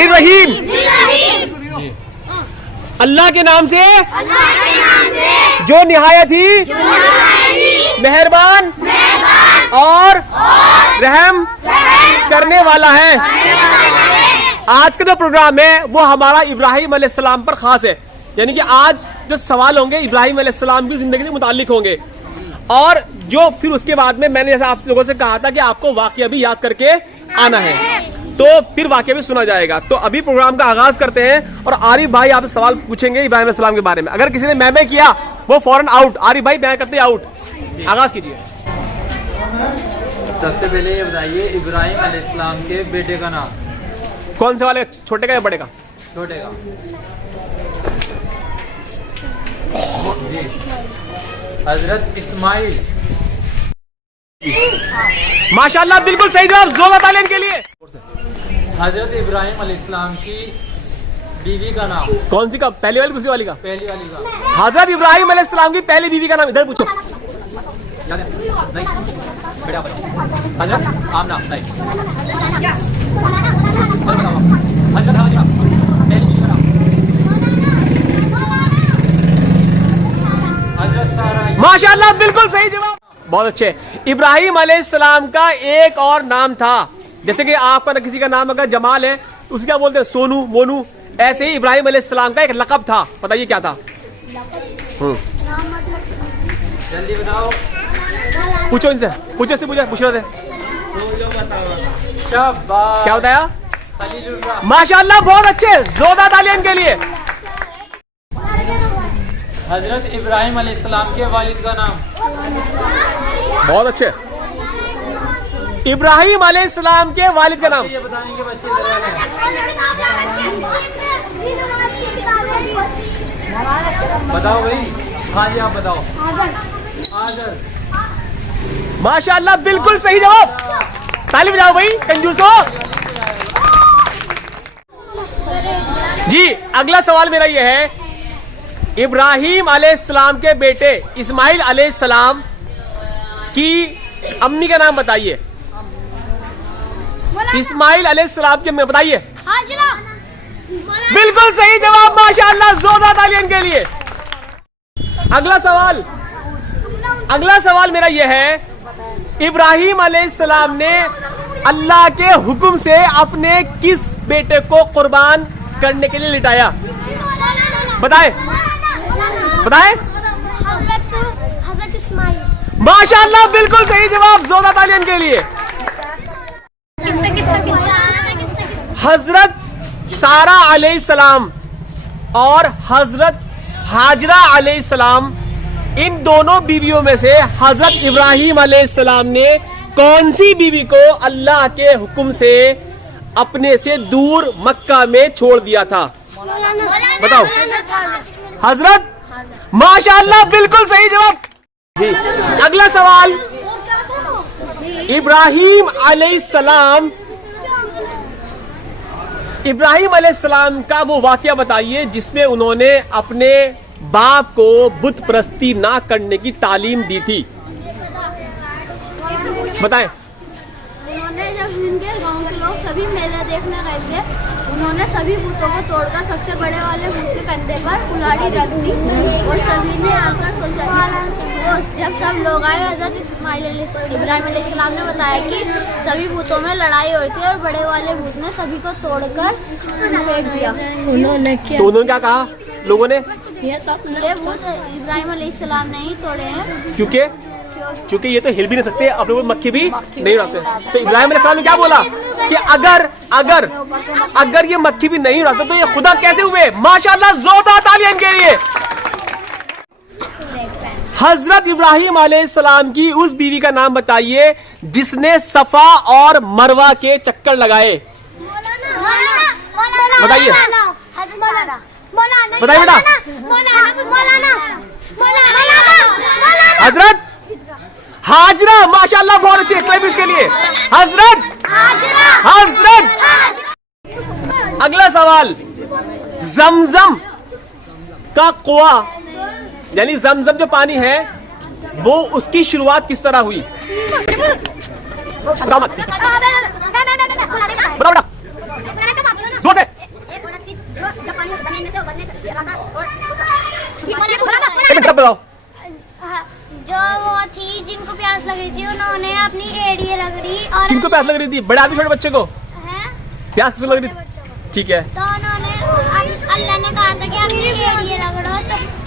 निर्रहीम। अल्लाह के नाम से जो निहायत ही मेहरबान और रहम करने वाला है। आज का जो प्रोग्राम है वो हमारा इब्राहिम अलैहिस्सलाम पर खास है, यानी कि आज जो सवाल होंगे इब्राहिम अलैहिस्सलाम की जिंदगी से मुताल्लिक होंगे। और जो फिर उसके बाद में मैंने जैसा आप लोगों से कहा था कि आपको वाकया भी याद करके आना है, तो फिर वाकया भी सुना जाएगा। तो अभी प्रोग्राम का आगाज करते हैं और आरिफ भाई आपसे सवाल पूछेंगे इब्राहिम अलैहिस्सलाम के बारे में। अगर किसी ने मैं किया वो फौरन आउट। आरिफ भाई मैं करते आउट, आगाज कीजिए। सबसे पहले ये बताइए इब्राहिम अलैहिस्सलाम के बेटे का नाम। कौन से वाले, छोटे का या बड़े का? छोटे का। जी हजरत इस्माइल। माशाल्लाह बिल्कुल सही जवाब, जोरदार तालियां के लिए। हजरत इब्राहिम अलैहिस्सलाम की बीवी का नाम। कौन सी का, पहली वाली दूसरी वाली का? पहली वाली का। हजरत इब्राहिम अलैहिस्सलाम की पहली बीवी का नाम इधर पूछो। नहीं बेटा बताओ। हजरत आमना। नहीं हजरत हाजरा पहली बीवी का नाम। हजरत सारा। माशाल्लाह बिल्कुल सही जवाब, बहुत अच्छे। इब्राहिम अलैहिस्सलाम का एक और नाम था, जैसे कि आपका किसी का नाम अगर जमाल है उसे क्या बोलते हैं, सोनू, मोनू। ऐसे ही इब्राहिम अलैहिस्सलाम का एक लक़ब था, बताइए क्या था? जल्दी बताओ। पूछो इनसे, पूछो इससे, पूछ रहे थे शाबाश। क्या बताया? खलीलुर्रहमान। माशाल्लाह बहुत अच्छे, जोरदार तालियां इनके लिए। हजरत इब्राहिम अलैहिस्सलाम के वालिद का नाम। बहुत अच्छे। इब्राहिम अलैहिस्सलाम के वालिद का नाम। ये बताने के बच्चे इधर आ गए। बताओ भाई। हाँ जी आप बताओ। आजर। माशाल्लाह बिल्कुल सही जवाब, ताली बजाओ भाई कंजूसो। जी अगला सवाल मेरा ये है, इब्राहिम अलैहिस्सलाम के बेटे इस्माइल अलैहिस्सलाम की अम्मी का नाम बताइए। इस्माइल अलैहिस्सलाम की अम्मी बताइए। हाजरा। बिल्कुल सही जवाब, माशाल्लाह, जोरदार तालियां के लिए। अगला सवाल मेरा यह है, इब्राहिम अलैहिस्सलाम ने अल्लाह के हुक्म से अपने किस बेटे को कुर्बान करने के लिए लिटाया? बताएं बताएं। हजरत इस्माइल। माशाल्लाह बिल्कुल सही जवाब, जोरदार तालियां के लिए। हजरत सारा अलैहिस्सलाम और हजरत हाजरा अलैहिस्सलाम, इन दोनों बीवियों में से हजरत इब्राहिम अलैहिस्सलाम ने कौन सी बीवी को अल्लाह के हुक्म से अपने से दूर मक्का में छोड़ दिया था? बताओ। हजरत। माशाल्लाह बिल्कुल सही जवाब जी। अगला सवाल, इब्राहिम अलैहिस्सलाम का वो वाकया बताइए जिसमें उन्होंने अपने बाप को बुत परस्ती ना करने की तालीम दी थी। बताएं। उन्होंने जब उनके गांव के लोग सभी मेला देखने गए थे, उन्होंने सभी बुतों को तोड़कर सबसे बड़े वाले बुत के कंधे पर कुल्हाड़ी रख दी और सभी ने आकर सोचा। जब सब लोग आए, हजरत इब्राहिम अलैहिस्सलाम ने बताया कि सभी बुतों में लड़ाई हुई थी और बड़े वाले बुत ने सभी को तोड़कर फेंक दिया। उन्होंने तो उन्होंने क्या कहा लोगों ने? ये बुत इब्राहिम अलैहिस्सलाम ने ही तोड़े हैं, क्योंकि ये तो हिल भी नहीं सकते, अपने ऊपर मक्खी भी नहीं उड़ाते। तो इब्राहिम अलैहिस्सलाम ने क्या बोला कि अगर ये मक्खी भी नहीं उड़ाते तो ये खुदा कैसे हुए? माशाल्लाह, जोरदार तालियां के लिए। हजरत इब्राहिम अलैहिस्सलाम की उस बीवी का नाम बताइए जिसने सफा और मरवा के चक्कर लगाए। बताइए बताइए बेटा। हजरत हाजरा। माशाल्लाह बहुत अच्छे, क्लैप इसके लिए। हजरत अगला सवाल, जमजम का कुआं यानी जमजम जो पानी है वो उसकी शुरुआत किस तरह हुई? बताओ बेटा, जोर से। लग रही थी, उन्होंने अपनी एड़ी रगड़ी और किनको प्यास लग रही थी? बड़े आदमी छोटे बच्चे को है? प्यास किसको लग रही थी? ठीक है, तो उन्होंने अल्लाह ने कहा था कि अपनी एड़ी रगड़ो,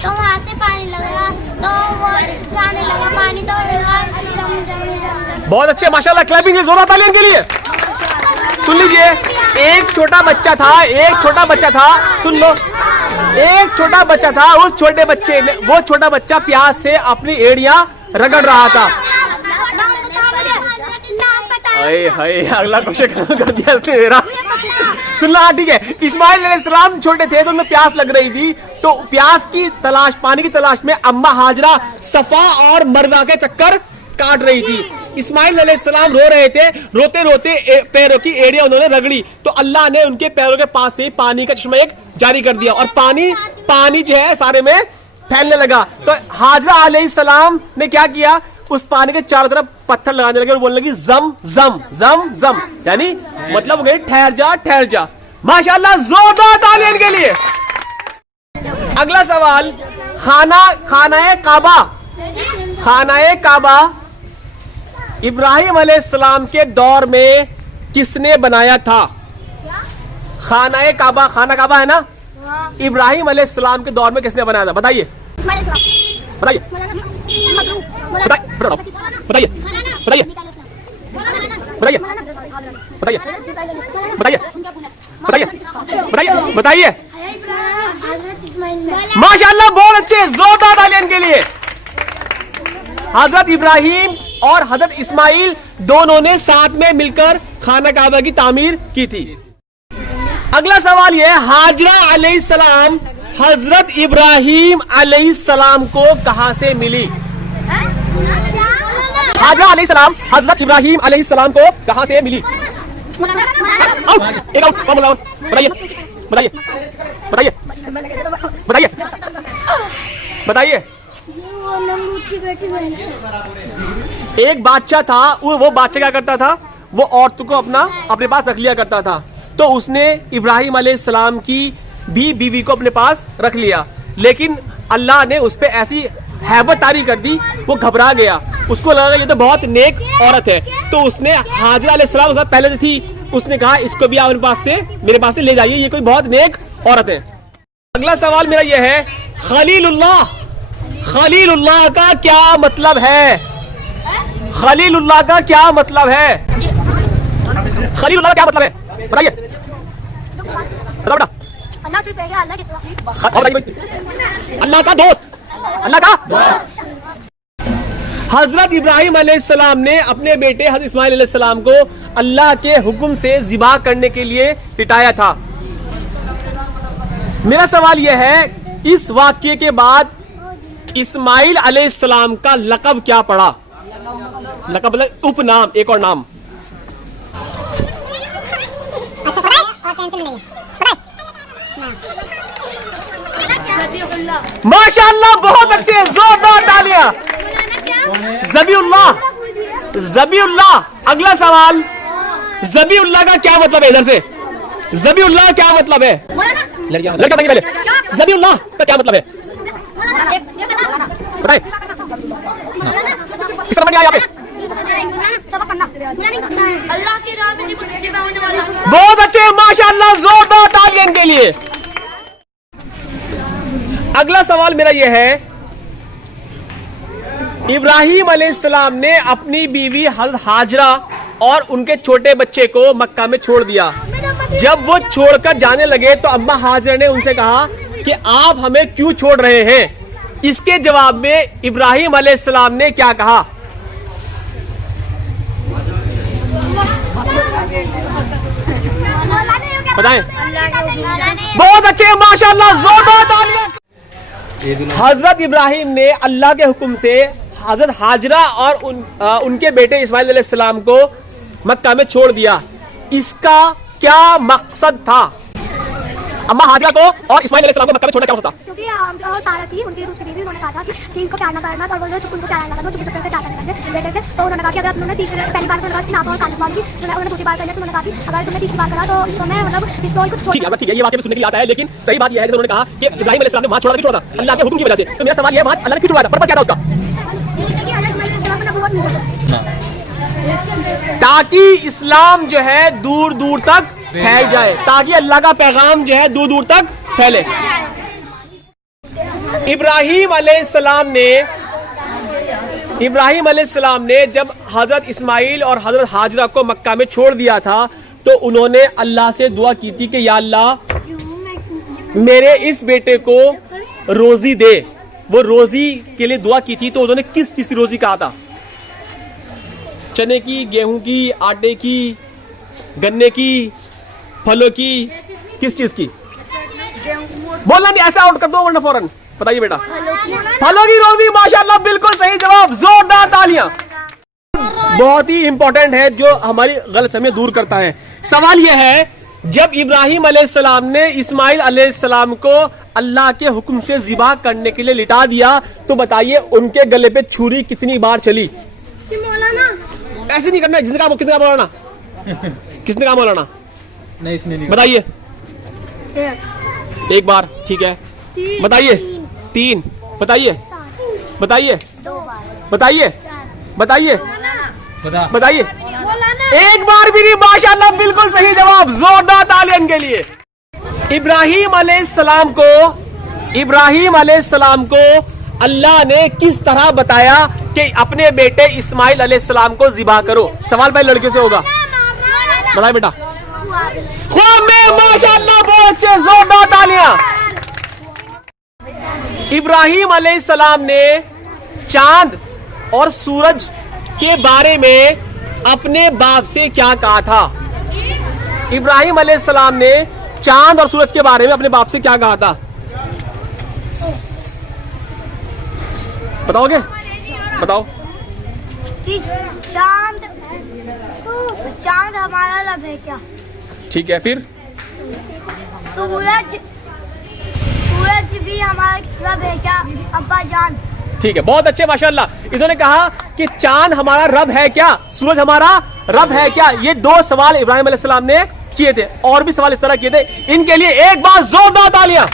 तो वहाँ से पानी लग रहा, तो वो जाने लगा पानी, तो बहुत अच्छे, माशाल्लाह। क्लैपिंग जोरदार तालियां के लिए। सुन लीजिए, एक छोटा बच्चा था, एक छोटा बच्चा था, सुन लो, एक छोटा बच्चा था, उस छोटे बच्चे ने, वो छोटा बच्चा प्यास से अपनी एड़ियां रगड़ रहा था। हाय हाय, अगला क्वेश्चन कर दिया इसने मेरा। सुनना, ठीक है। इस्माइल अलैहिस्सलाम छोटे थे तो उन्हें प्यास लग रही थी, तो प्यास की तलाश, पानी की तलाश में अम्मा हाजरा सफा और मरवा के चक्कर काट रही थी। इस्माइल अलैहिस्सलाम रो रहे थे, रोते रोते पैरों की एड़ियां उन्होंने रगड़ी, तो अल्लाह ने उनके पैरों के पास से पानी का चश्मा एक जारी कर दिया और पानी जो है सारे में फैलने लगा। तो हाजरा अलैहिस्सलाम ने क्या किया, उस पानी के चारों तरफ पत्थर लगाने लगे और बोलने लगी जम जम जम जम, यानी मतलब हो गई ठहर जा ठहर जा। माशाल्लाह, जोरदार तालियां इनके लिए। अगला सवाल, खानाए काबा इब्राहिम अलैहिस्सलाम के दौर में किसने बनाया था? खाना काबा है ना, इब्राहिम अलैहिस्सलाम के दौर में किसने बनाया था? बताइए बताइए बताइए बताइए बताइए बताइए बताइए बताइए बताइए बताइए। माशाल्लाह, बहुत अच्छे, जोरदार तालियां इनके लिए। हजरत इब्राहिम और हजरत इस्माइल दोनों ने साथ में मिलकर खाना काबा की तामीर की थी। अगला सवाल यह, हाजरा अलैहिस्सलाम हजरत इब्राहिम अलैहिस्सलाम को कहां से मिली? हाजरा अलैहिस्सलाम हजरत इब्राहिम अलैहिस्सलाम को कहां से मिली? एक आउट, बताइए बताइए बताइए बताइए बताइए। एक बादशाह था, वो बादशाह क्या करता था, वो औरतों को अपने पास रख लिया करता था, तो उसने इब्राहिम अलैहिस्सलाम की भी बीवी को अपने पास रख लिया, लेकिन अल्लाह ने उस पर ऐसी हैबत तारी कर दी, वो घबरा गया, उसको लगा ये तो बहुत नेक औरत है, तो उसने हाजरा अलैहिस्सलाम पहले से थी, उसने कहा इसको भी मेरे पास से ले जाइए, ये कोई बहुत नेक औरत है। अगला सवाल मेरा यह है, खलीलुल्लाह का क्या मतलब है? खलीलुल्लाह का क्या मतलब है? खलीलुल्लाह का क्या मतलब है? बताइए बेटा। अल्लाह का दोस्त, अल्लाह का दोस्त। हजरत इब्राहिम अलैहिस्सलाम ने अपने बेटे हजरत इस्माइल अलैहिस्सलाम को अल्लाह के हुक्म से ज़िबा करने के लिए लिटाया था। मेरा सवाल यह है, इस वाक्य के बाद इस्माइल अलैहिस्सलाम का लक़ब क्या पड़ा? लक़ब मतलब उपनाम, एक और नाम। माशाअल्लाह, बहुत अच्छे, जोरदार तालियां। ज़बीउल्लाह। अगला सवाल, ज़बीउल्लाह का क्या मतलब है? इधर से, ज़बीउल्लाह क्या मतलब है? लड़का बताइए पहले, ज़बीउल्लाह का क्या मतलब है? बताइए, किस समझ आया यहाँ पे? अल्लाह की राह में खुशी में होने वाला। बहुत अच्छे, माशाअल्लाह, जोरदार तालियां इनके लिए। अगला सवाल मेरा यह है, इब्राहिम अलैहिस्सलाम ने अपनी बीवी हज़रत हाजरा और उनके छोटे बच्चे को मक्का में छोड़ दिया। जब वो छोड़कर जाने लगे तो अम्मा हाजरा ने उनसे कहा कि आप हमें क्यों छोड़ रहे हैं? इसके जवाब में इब्राहिम अलैहिस्सलाम ने क्या कहा? बताएं। बहुत अच्छे, माशाअल्लाह, जोरदार तालियां। हजरत इब्राहिम ने अल्लाह के हुक्म से हजरत हाजरा और उनके बेटे इस्माइल अलैहिस्सलाम को मक्का में छोड़ दिया। इसका क्या मकसद था? अम्मा हाजरा को और इस्माइल अलैहिस्सलाम को मक्का में छोड़ना क्या मकसद था? क्योंकि सारा थी उनकी दूसरी बीवी, उन्होंने कहा था कि इनको प्यार ना करना, और वो जो उनको प्यार ना करना, चुप चुप से चाहते नहीं बेटे से, तो उन्होंने कहा कि अगर तुमने तीसरी पहली बार उन्होंने कहा कि नाक और कान मांगी, उन्होंने दूसरी बार कर लिया, तो उन्होंने कहा कि अगर तुमने तीसरी बार करा तो इसको मैं मतलब इसको ठीक है, ये वाक्य सुनने के लिए आता है, लेकिन सही बात यह है कि उन्होंने कहा कि इब्राहिम अलैहिस्सलाम ने वहां छोड़ा अल्लाह के हुक्म की वजह से। तो मेरा सवाल यह, वहां अल्लाह ने क्यों छुड़वाया था? पर्पस क्या था उसका? ताकि इस्लाम जो है दूर दूर तक फैल जाए, ताकि अल्लाह का पैगाम जो है दूर दूर तक फैले। इब्राहिम अलैहिस्सलाम ने जब हजरत इस्माइल और हजरत हाजरा को मक्का में छोड़ दिया था तो उन्होंने अल्लाह से दुआ की थी कि या अल्लाह मेरे इस बेटे को रोजी दे। वो रोजी के लिए दुआ की थी। तो उन्होंने किस चीज की रोजी कहा था? चने की, गेहूं की, आटे की, गन्ने की, फलों की, किस चीज की? बोलना नहीं, ऐसा आउट कर दो वरना फौरन। बताइए बेटा। फलों की रोजी। माशाल्लाह, बिल्कुल सही जवाब, जोरदार तालियां। बहुत ही इंपॉर्टेंट है जो हमारी गलतफहमियां दूर करता है। सवाल यह है, जब इब्राहिम अलैहिस्सलाम ने इस्माइल अलैहिस्सलाम को अल्लाह के हुक्म से ज़िबा करने के लिए लिटा दिया तो बताइए उनके गले पे छुरी कितनी बार चली? ऐसे नहीं करना। जिसने कहा कितने का मौलाना? किसने कहा मौलाना? नहीं, इसने नहीं। बताइए। एक बार, ठीक है। बताइए। 3। बताइए। बताइए। बताइए। बताइए। बताइए। एक बार भी नहीं। माशाल्लाह, बिल्कुल सही जवाब, जोरदार तालियां के लिए। इब्राहिम अलैहिस्सलाम को अल्लाह ने किस तरह बताया कि अपने बेटे इस्माइल अलैहिस्सलाम को ज़िबा करो? सवाल भाई लड़के से होगा। बताइए बेटा। ख्वाब में। माशाल्लाह, बहुत अच्छे, जोरदार तालियां। इब्राहिम अलैहिस्सलाम ने चांद और सूरज के बारे में अपने बाप से क्या कहा था? इब्राहिम अलैहिस्सलाम ने चांद और सूरज के बारे में अपने बाप से क्या कहा था? बताओगे? बताओ। कि चांद हमारा रब है क्या? ठीक है, फिर? सूरज भी हमारा रब है क्या अब्बा जान? ठीक है, बहुत अच्छे, माशाल्लाह। इन्होंने कहा कि चांद हमारा रब है क्या, सूरज हमारा रब है क्या। ये 2 सवाल इब्राहिम अलैहिस्सलाम ने किए थे। और भी सवाल इस तरह किए थे। इनके लिए एक बार जोरदार तालियां।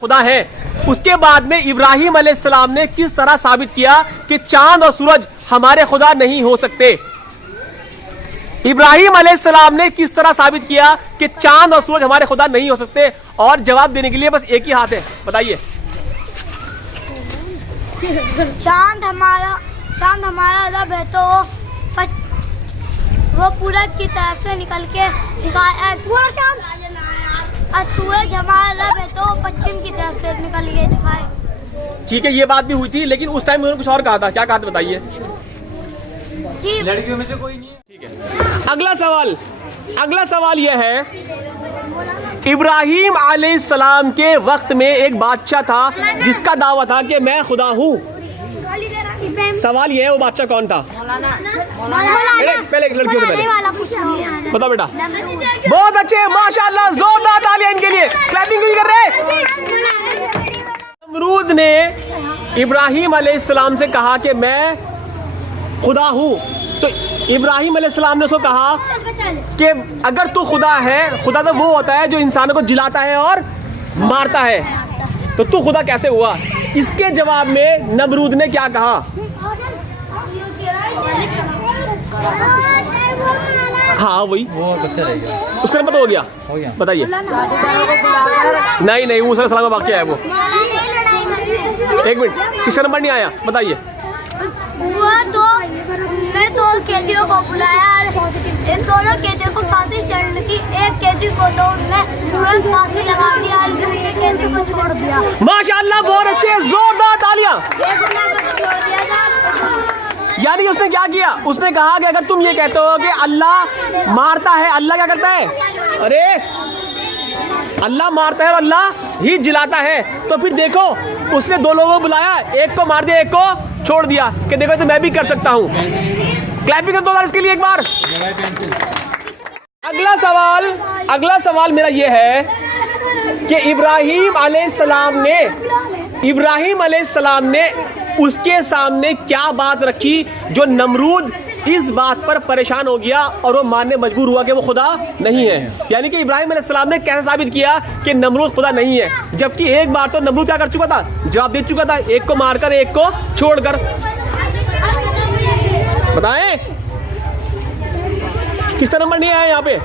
खुदा है। उसके बाद में इब्राहिम अलैहिस्सलाम ने किस तरह साबित किया कि चांद और सूरज हमारे खुदा नहीं हो सकते? इब्राहिम अलैहिस्सलाम ने किस तरह साबित किया कि चांद और सूरज हमारे खुदा नहीं हो सकते? और जवाब देने के लिए बस एक ही हाथ है। बताइए। चांद हमारा रब है तो वो पूरब की तरफ से निकल के दिखाए। और सूरज हमारा रब है तो पश्चिम की तरफ से निकल के दिखाए। ठीक है, ये बात भी हुई थी, लेकिन उस टाइम उन्होंने कुछ और कहा था। क्या कहा था बताइए? कि लड़कियों में से कोई नहीं है। ठीक है, अगला सवाल यह है, इब्राहिम अलैहिस्सलाम के वक्त में एक बादशाह था जिसका दावा था कि मैं खुदा हूँ। सवाल यह है, वो बादशाह कौन था? पहले लड़कियों को पहले बताओ बेटा। बहुत अच्छे, माशाल्लाह, जोरदार तालियां इनके लिए। क्लैपिंग क्यों कर रहे? नमरूद ने इब्राहिम अलैहिस्सलाम से कहा कि मैं खुदा हूँ। तो इब्राहिम अलैहिस्सलाम ने उसको कहा कि अगर तू खुदा है, खुदा तो वो होता है जो इंसानों को जिलाता है और मारता है, तो तू खुदा कैसे हुआ? इसके जवाब में नमरूद ने क्या कहा? हाँ वही, वो कब से रह गया? उसका नंबर तो हो गया। बताइए। नहीं, वो सर सलाम का वाक़या है वो। एक मिनट, किसका नंबर नहीं आया? बताइए। मैं 2 कैदियों को बुलाया। इन दोनों कैदियों को फांसी चढ़नी थी। एक कैदी को तो उन्होंने तुरंत फांसी लगा दिया और दूसरे कैदी को छोड़ दिया। माशाअल्लाह, बहुत अच्छे, जोरदार तालियां। एक गुनाह को तो छोड़ दिया था। यानी उसने क्या किया? उसने कहा कि अगर तुम ये कहते हो कि अल्लाह मारता है, अल्लाह क्या करता है? अरे अल्लाह मारता है और अल्लाह ही जिलाता है, तो फिर देखो उसने 2 लोगों को बुलाया, एक को मार दिया, एक को छोड़ दिया कि देखो तो मैं भी कर सकता हूँ। क्लैपिंग कर दो इसके लिए एक बार। अगला सवाल मेरा ये है कि इब्राहिम अलैहिस्सलाम ने उसके सामने क्या बात रखी जो नमरूद इस बात पर परेशान हो गया और वो मानने मजबूर हुआ कि वो खुदा नहीं है? यानी कि इब्राहिम अलैहिस्सलाम ने कैसे साबित किया कि नमरूद खुदा नहीं है, जबकि एक बार तो नमरूद क्या कर चुका था? जवाब दे चुका था, एक को मारकर एक को छोड़कर। बताएं किसका नंबर नहीं आया यहाँ पे?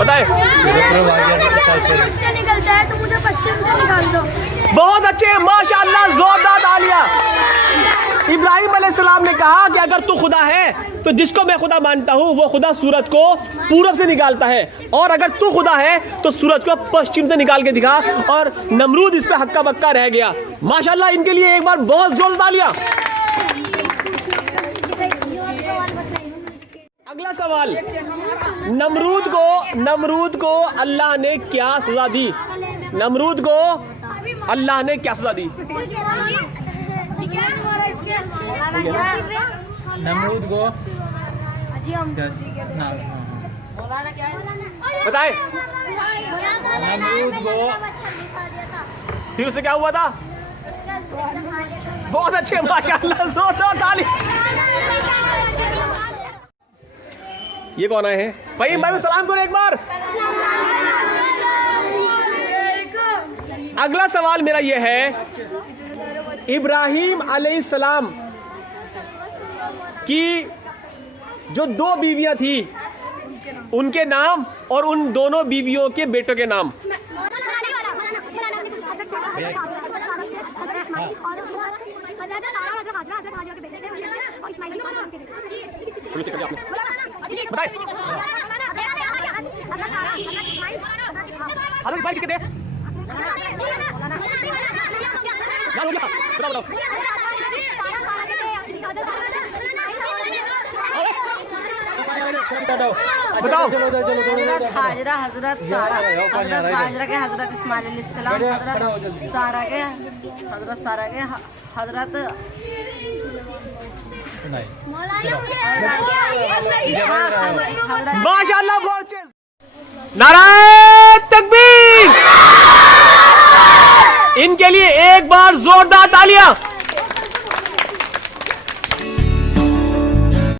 बताएं। से निकलता है तो मुझे पश्चिम से निकाल दो। बहुत अच्छे, माशाअल्लाह, जोरदार तालियां। इब्राहिम अलैहिस्सलाम ने कहा कि अगर तू खुदा है तो जिसको मैं खुदा मानता हूँ वो खुदा सूरज को पूरब से निकालता है, और अगर तू खुदा है तो सूरज को पश्चिम से निकाल के दिखा। और नमरूद इस पे हक्का बक्का रह गया। माशाअल्लाह, इनके लिए एक बार बहुत जोर तालियां। अगला सवाल, नमरूद को अल्लाह ने क्या सजा दी? नमरूद को अल्लाह ने क्या सजा दी? नमरूद को बताएं। नमरूद को फिर उससे क्या हुआ था? बहुत अच्छे, माशाअल्लाह, जोरदार ताली। ये कौन आए हैं? फहीम भाई सलाम करो एक बार। अगला सवाल मेरा ये है, इब्राहिम अलैहिस्सलाम की जो 2 बीवियां थी उनके नाम और उन दोनों बीवियों के बेटों के नाम। बताओ। हजरत हाजरा, हजरत सारा, हजरत हाजरा के हजरत इस्माइल अलैहिस्सलाम, हजरत सारा के हजरत माशाअल्लाह, बहुत अच्छे। नाराए तकबीर। इनके लिए एक बार जोरदार तालियां।